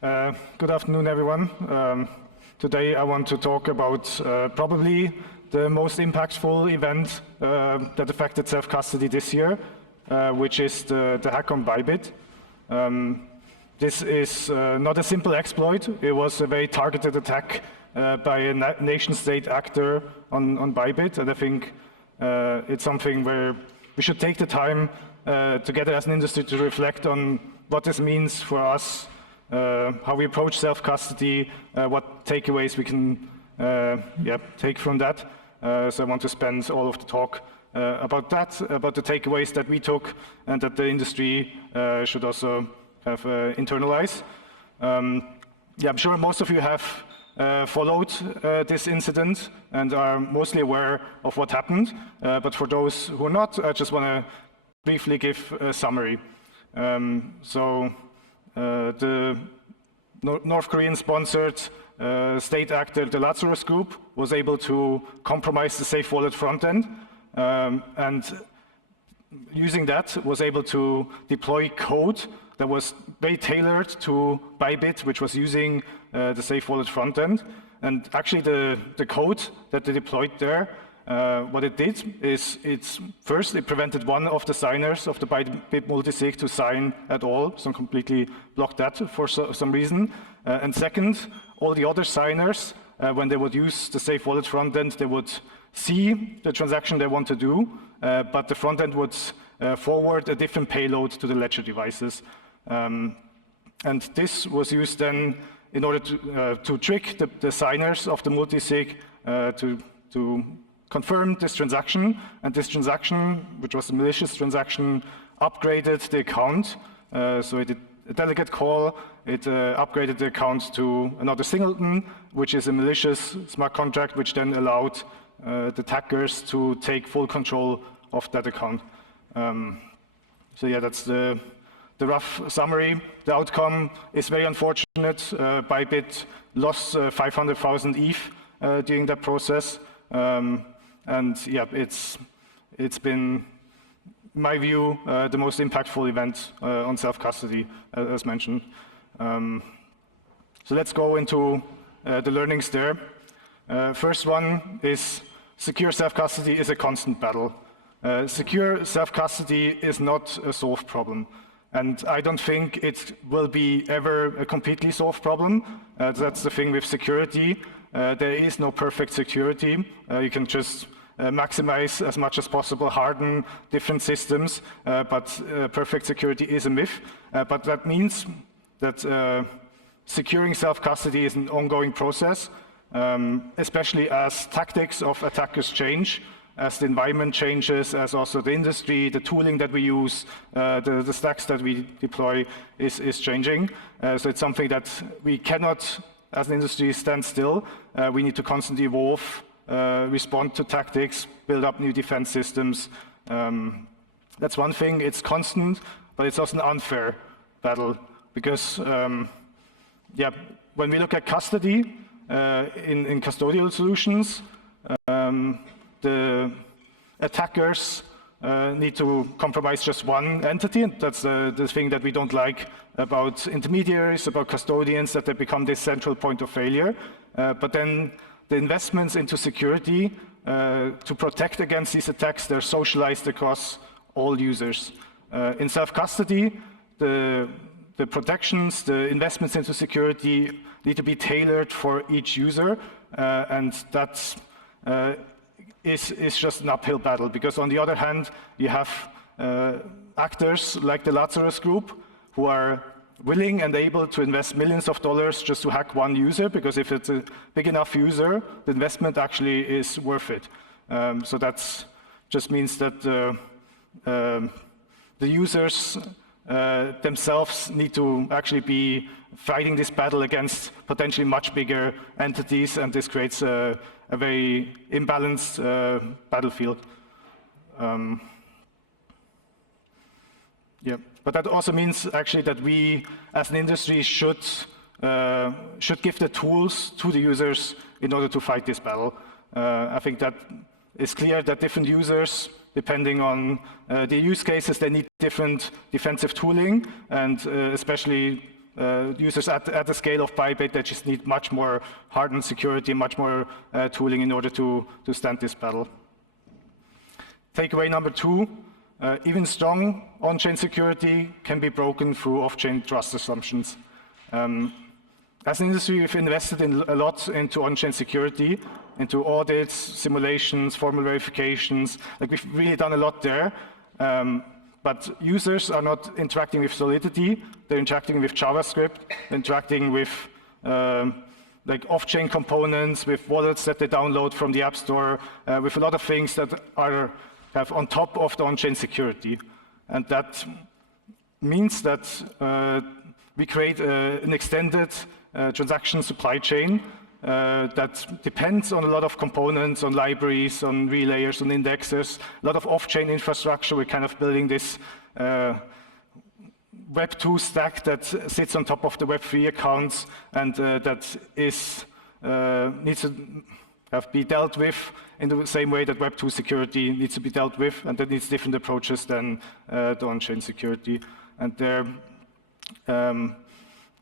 Good afternoon, everyone. Today I want to talk about probably the most impactful event that affected self-custody this year, which is the hack on Bybit. This is not a simple exploit. It was a very targeted attack by a nation-state actor on Bybit, and I think it's something where we should take the time together as an industry to reflect on what this means for us, how we approach self-custody, what takeaways we can take from that. So I want to spend all of the talk about that, about the takeaways that we took and that the industry should also have internalize. I'm sure most of you have followed this incident and are mostly aware of what happened. But for those who are not, I just want to briefly give a summary. The North Korean sponsored state actor, the Lazarus Group, was able to compromise the safe wallet front end and using that was able to deploy code that was very tailored to Bybit, which was using the safe wallet front end. And actually the code that they deployed there, what it did is it prevented one of the signers of the Bybit multisig to sign at all, so completely blocked that for some reason. And second, all the other signers, when they would use the safe wallet front end, they would see the transaction they want to do, but the front end would forward a different payload to the ledger devices. And this was used then in order to trick the signers of the multisig to confirm this transaction. And this transaction, which was a malicious transaction, upgraded the account. So it did a delegate call. It upgraded the account to another singleton, which is a malicious smart contract, which then allowed the attackers to take full control of that account. So yeah, that's the rough summary. The outcome is very unfortunate. Bybit lost 500,000 ETH during that process. And yeah, it's been, in my view, the most impactful event on self-custody, as mentioned. So let's go into the learnings there. First one is secure self-custody is a constant battle. Secure self-custody is not a solved problem. And I don't think it will be ever a completely solved problem. That's the thing with security. There is no perfect security. You can just maximize as much as possible, harden different systems, but perfect security is a myth. But that means that securing self-custody is an ongoing process, especially as tactics of attackers change, as the environment changes, as also the industry, the tooling that we use, the stacks that we deploy is changing. So it's something that we cannot, as an industry, stand still. We need to constantly evolve, respond to tactics, build up new defense systems. That's one thing. It's constant, but it's also an unfair battle because, when we look at custody in custodial solutions, the attackers need to compromise just one entity, and that's the thing that we don't like about intermediaries, about custodians, that they become this central point of failure. But then the investments into security to protect against these attacks, they're socialized across all users. In self-custody, the protections, the investments into security need to be tailored for each user, and that's is just an uphill battle, because on the other hand, you have actors like the Lazarus Group who are willing and able to invest millions of dollars just to hack one user, because if it's a big enough user, the investment actually is worth it. So that just means that the users themselves need to actually be fighting this battle against potentially much bigger entities, and this creates a very imbalanced battlefield. But that also means actually that we, as an industry, should give the tools to the users in order to fight this battle. I think that it's clear that different users, depending on the use cases, they need different defensive tooling, and especially users at the scale of Bybit that just need much more hardened security, much more tooling in order to stand this battle. Takeaway number 2, even strong on-chain security can be broken through off-chain trust assumptions. As an industry, we've invested a lot into on-chain security, into audits, simulations, formal verifications. Like, we've really done a lot there. But users are not interacting with Solidity. They're interacting with JavaScript, interacting with like off-chain components, with wallets that they download from the App Store, with a lot of things that have on top of the on-chain security. And that means that we create an extended transaction supply chain that depends on a lot of components, on libraries, on relayers, on indexers, a lot of off-chain infrastructure. We're kind of building this Web2 stack that sits on top of the Web3 accounts, and that needs to be dealt with in the same way that Web2 security needs to be dealt with, and that needs different approaches than the on-chain security. And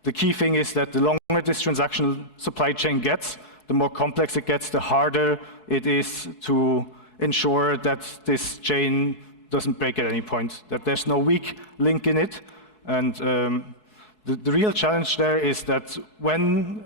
the key thing is that the longer this transactional supply chain gets, the more complex it gets, the harder it is to ensure that this chain doesn't break at any point, that there's no weak link in it. And the real challenge there is that when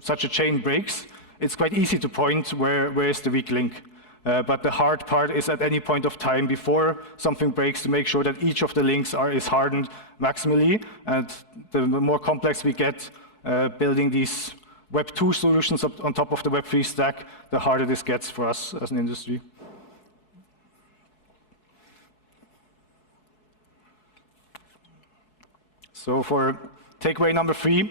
such a chain breaks, it's quite easy to point where is the weak link. But the hard part is at any point of time before something breaks to make sure that each of the links is hardened maximally. And the more complex we get building these Web2 solutions on top of the Web3 stack, the harder this gets for us as an industry. So for takeaway number 3,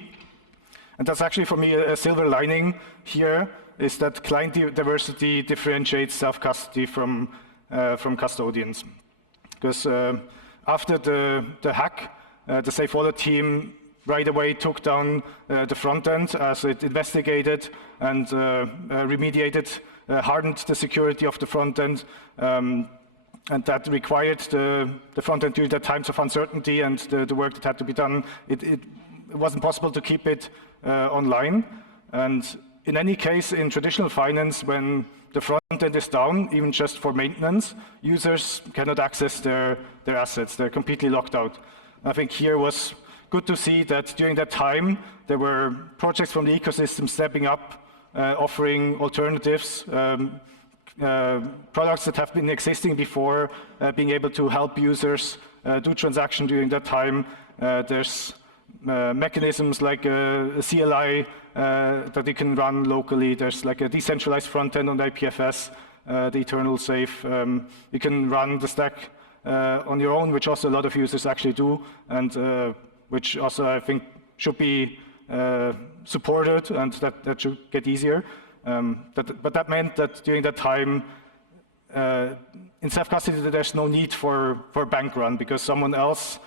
and that's actually for me a silver lining here, is that client diversity differentiates self-custody from custodians. Because after the hack, the Safe Wallet team right away took down the front end as it investigated and remediated, hardened the security of the front end. And that required the front end during the times of uncertainty and the work that had to be done. It wasn't possible to keep it online. And in any case, in traditional finance, when the front end is down, even just for maintenance, users cannot access their assets. They're completely locked out. I think here was good to see that during that time, there were projects from the ecosystem stepping up, offering alternatives, products that have been existing before, being able to help users do transaction during that time. There's mechanisms like a CLI that you can run locally. There's like a decentralized front end on the IPFS, the Eternal Safe. You can run the stack on your own, which also a lot of users actually do, and which also I think should be supported, and that should get easier. But that meant that during that time, in self-custody, there's no need for bank run, because someone else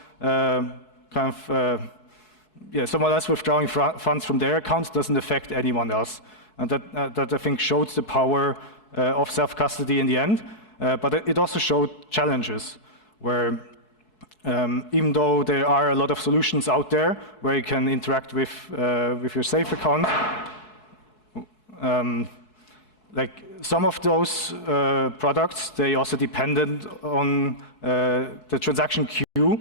someone else withdrawing funds from their accounts doesn't affect anyone else. And that I think showed the power of self-custody in the end. But it also showed challenges where even though there are a lot of solutions out there where you can interact with your safe account, like some of those products, they also depended on the transaction queue,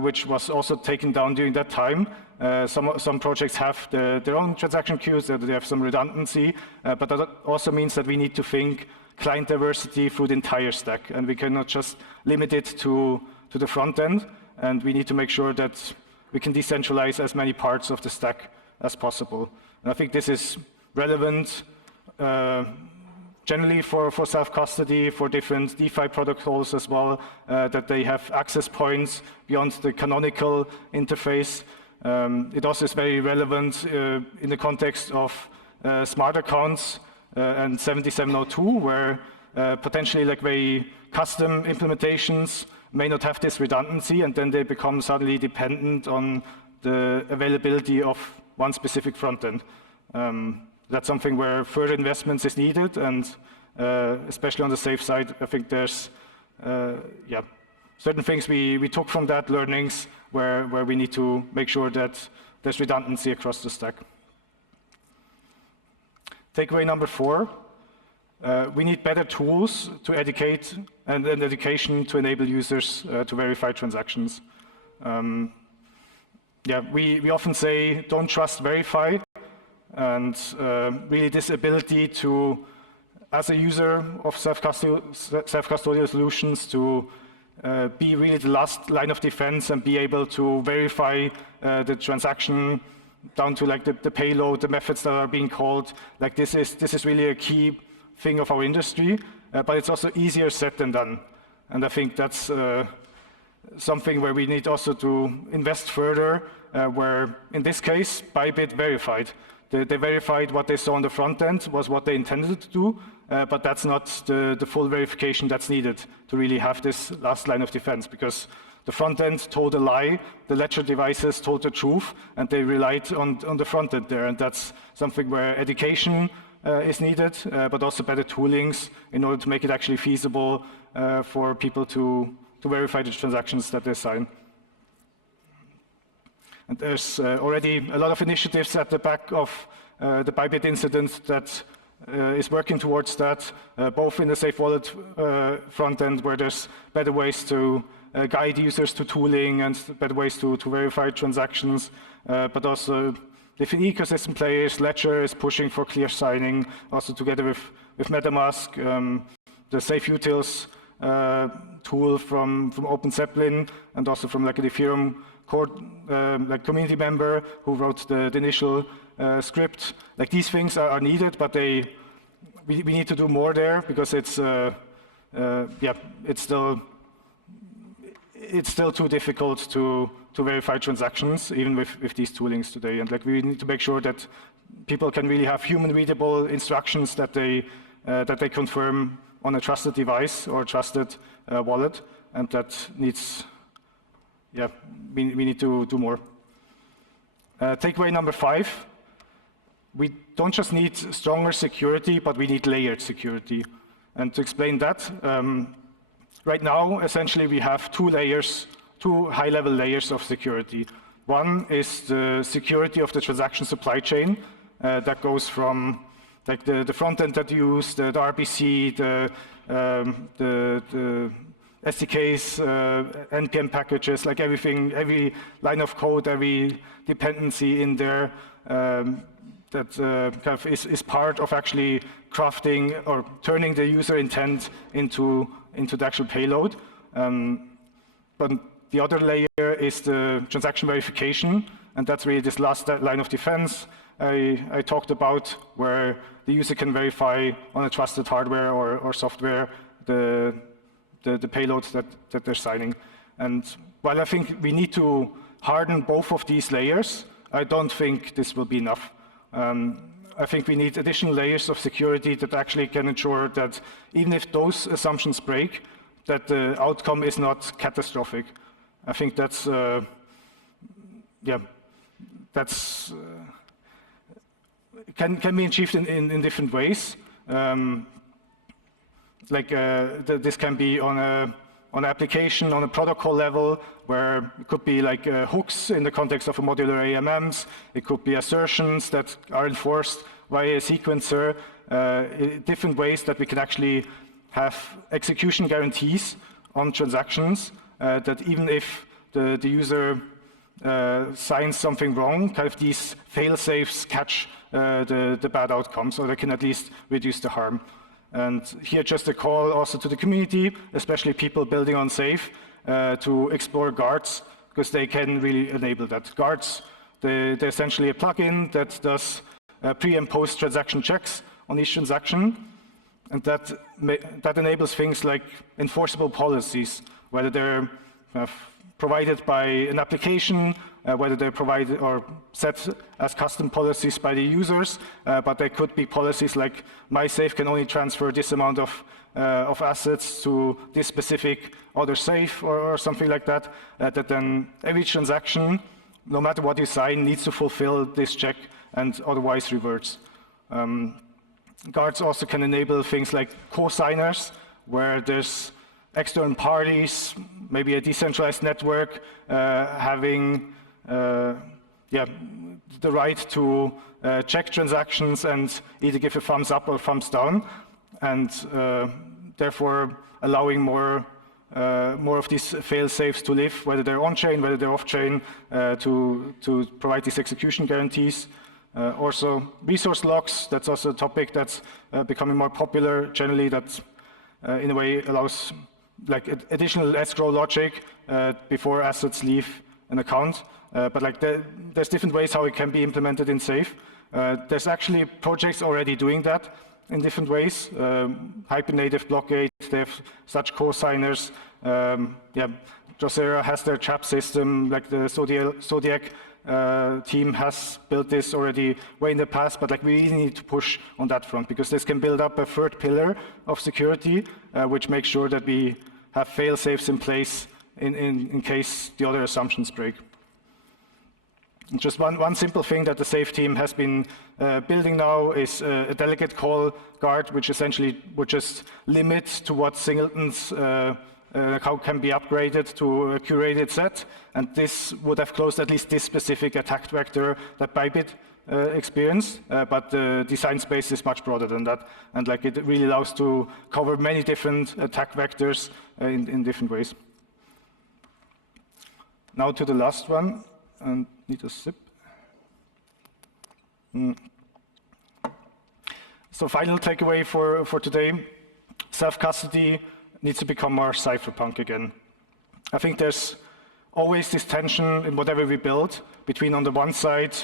which was also taken down during that time. Some projects have their own transaction queues, that they have some redundancy, but that also means that we need to think client diversity through the entire stack, and we cannot just limit it to the front end, and we need to make sure that we can decentralize as many parts of the stack as possible. And I think this is relevant generally for self-custody, for different DeFi protocols as well, that they have access points beyond the canonical interface. It also is very relevant in the context of smart accounts and 7702, where potentially like very custom implementations may not have this redundancy, and then they become suddenly dependent on the availability of one specific front end. That's something where further investments is needed, and especially on the safe side, I think there's certain things we took from that, learnings where we need to make sure that there's redundancy across the stack. Takeaway number 4, we need better tools to educate and education to enable users to verify transactions. We often say, don't trust, verify. And really this ability to, as a user of self-custodial solutions, to be really the last line of defense and be able to verify the transaction down to like the payload, the methods that are being called. Like this is really a key thing of our industry, but it's also easier said than done. And I think that's something where we need also to invest further, where in this case, Bybit verified. They verified what they saw on the front end was what they intended to do, but that's not the full verification that's needed to really have this last line of defense, because the front end told a lie, the ledger devices told the truth, and they relied on the front end there. And that's something where education is needed, but also better toolings in order to make it actually feasible for people to verify the transactions that they sign. And there's already a lot of initiatives at the back of the Bybit incident that is working towards that, both in the Safe Wallet front end, where there's better ways to guide users to tooling and better ways to verify transactions, but also different ecosystem players. Ledger is pushing for clear signing, also together with MetaMask, the Safe Utils tool from Open Zeppelin, and also from like an Ethereum core like community member who wrote the initial script. Like these things are needed, but we need to do more there, because it's still too difficult to verify transactions, even with these toolings today. And like we need to make sure that people can really have human-readable instructions that they confirm on a trusted device or a trusted wallet, and that needs, we need to do more. Takeaway number 5, we don't just need stronger security, but we need layered security. And to explain that, right now, essentially, we have two high-level layers of security. One is the security of the transaction supply chain that goes from like the front end that you use, the RPC, the SDKs, NPM packages, like everything, every line of code, every dependency in there that kind of is part of actually crafting or turning the user intent into the actual payload. But the other layer is the transaction verification, and that's really this last line of defense I talked about, where the user can verify on a trusted hardware or software the payloads that they're signing. And while I think we need to harden both of these layers, I don't think this will be enough. I think we need additional layers of security that actually can ensure that even if those assumptions break, that the outcome is not catastrophic. I think that's can be achieved in different ways. This can be on an application, on a protocol level, where it could be like hooks in the context of a modular AMMs. It could be assertions that are enforced via a sequencer, different ways that we can actually have execution guarantees on transactions, that even if the user signs something wrong, kind of these fail-safes catch the bad outcomes, or they can at least reduce the harm. And here just a call also to the community, especially people building on Safe, to explore guards, because they can really enable that. Guards, they're essentially a plugin that does pre- and post-transaction checks on each transaction, and that enables things like enforceable policies, whether they're provided by an application, whether they're provided or set as custom policies by the users, but there could be policies like my safe can only transfer this amount of assets to this specific other safe or something like that, that then every transaction, no matter what you sign, needs to fulfill this check and otherwise reverts. Guards also can enable things like co-signers, where there's external parties, maybe a decentralized network having the right to check transactions and either give a thumbs up or thumbs down, and therefore allowing more of these fail-safes to live, whether they're on-chain, whether they're off-chain, to provide these execution guarantees. Also, resource locks, that's also a topic that's becoming more popular generally, that in a way allows like additional escrow logic before assets leave an account. But like there's different ways how it can be implemented in Safe. There's actually projects already doing that in different ways. Hypernative Blockade, they have such co-signers. Josera has their trap system, like the Zodiac team has built this already way in the past, but like we really need to push on that front, because this can build up a third pillar of security, which makes sure that we have fail-safes in place in case the other assumptions break. And just one simple thing that the Safe team has been building now is a delegate call guard, which essentially would just limit to what singletons how can be upgraded to a curated set, and this would have closed at least this specific attack vector that Bybit experienced, but the design space is much broader than that, and like it really allows to cover many different attack vectors in different ways. Now to the last one, and need a sip. So final takeaway for today, self-custody needs to become more cypherpunk again. I think there's always this tension in whatever we build between, on the one side,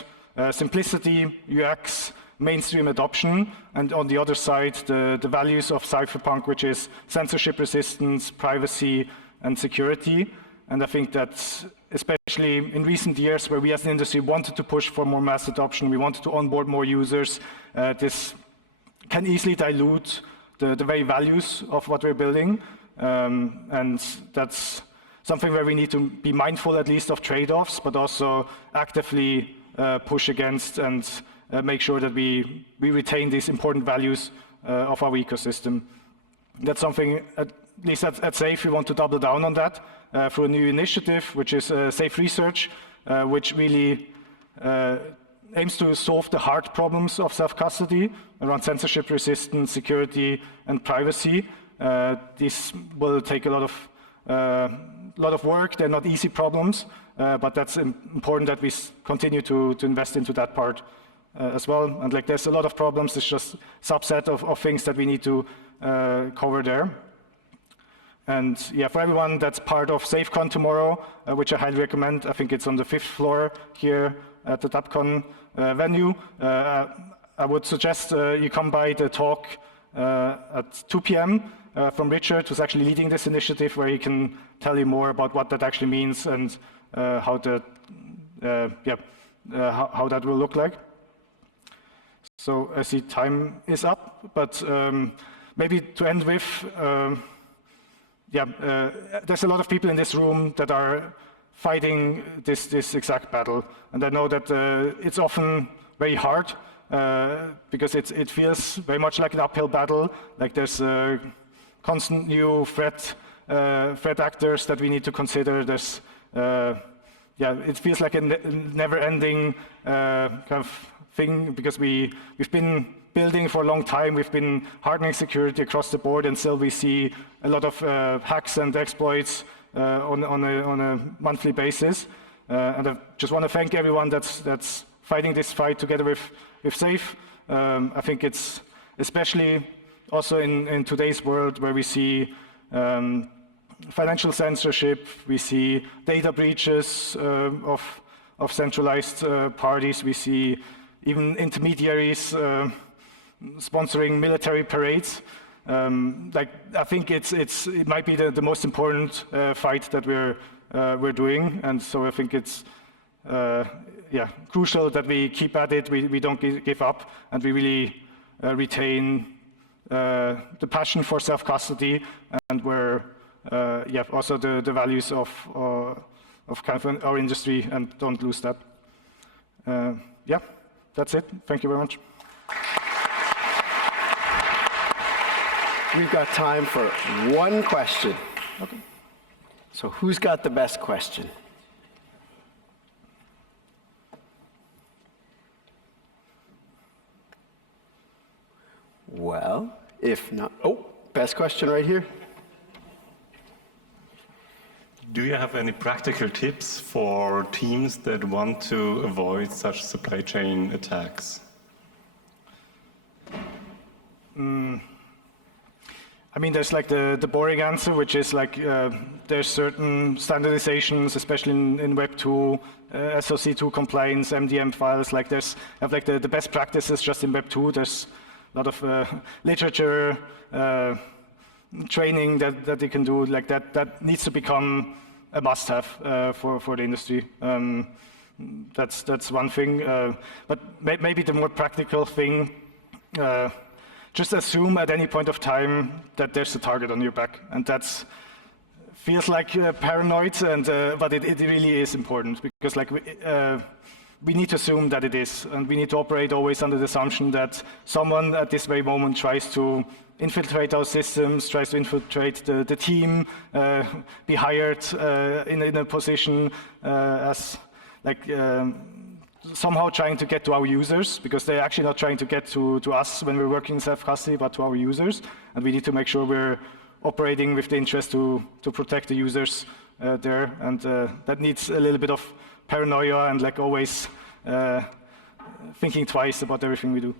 simplicity, UX, mainstream adoption, and on the other side, the values of cypherpunk, which is censorship resistance, privacy, and security. And I think that especially in recent years, where we as an industry wanted to push for more mass adoption, we wanted to onboard more users, this can easily dilute the very values of what we're building, and that's something where we need to be mindful at least of trade-offs, but also actively push against and make sure that we retain these important values of our ecosystem. That's something, at least at Safe, we want to double down on that through a new initiative, which is Safe Research, which really aims to solve the hard problems of self-custody around censorship resistance, security, and privacy. This will take a lot of work. They're not easy problems, but that's important that we continue to invest into that part as well. And like there's a lot of problems. It's just a subset of things that we need to cover there. And yeah, for everyone that's part of SafeCon tomorrow, which I highly recommend, I think it's on the 5th floor here at the DappCon venue. I would suggest you come by the talk at 2 p.m. From Richard, who's actually leading this initiative, where he can tell you more about what that actually means and how that will look like. So I see time is up, but maybe to end with, there's a lot of people in this room that are fighting this exact battle, and I know that it's often very hard because it feels very much like an uphill battle. Like there's constant new threat actors that we need to consider. There's it feels like a never-ending kind of thing, because we've been building for a long time. We've been hardening security across the board, and still we see a lot of hacks and exploits on a monthly basis. And I just want to thank everyone that's fighting this fight together with Safe. I think it's especially also in today's world, where we see financial censorship, we see data breaches of centralized parties, we see even intermediaries sponsoring military parades. I think it might be the most important fight that we're doing, and so I think it's crucial that we keep at it. We don't give up, and we really retain the passion for self-custody, and we're also the values of kind of our industry, and don't lose that. That's it. Thank you very much. We've got time for one question. Okay. So who's got the best question? Well, if not, oh, best question right here. Do you have any practical tips for teams that want to avoid such supply chain attacks? I mean, there's like the boring answer, which is like there's certain standardizations, especially in Web 2, SOC2 compliance, MDM files. Like there's like the best practices just in Web 2. There's a lot of literature, training that you can do. Like that needs to become a must-have for the industry. That's one thing. But maybe the more practical thing. Just assume at any point of time that there's a target on your back, and that feels like paranoid, but it really is important because like we need to assume that it is, and we need to operate always under the assumption that someone at this very moment tries to infiltrate our systems, tries to infiltrate the team, be hired in a position as like. Somehow trying to get to our users, because they're actually not trying to get to us when we're working in self-custody, but to our users. And we need to make sure we're operating with the interest to protect the users there. And that needs a little bit of paranoia and like always thinking twice about everything we do.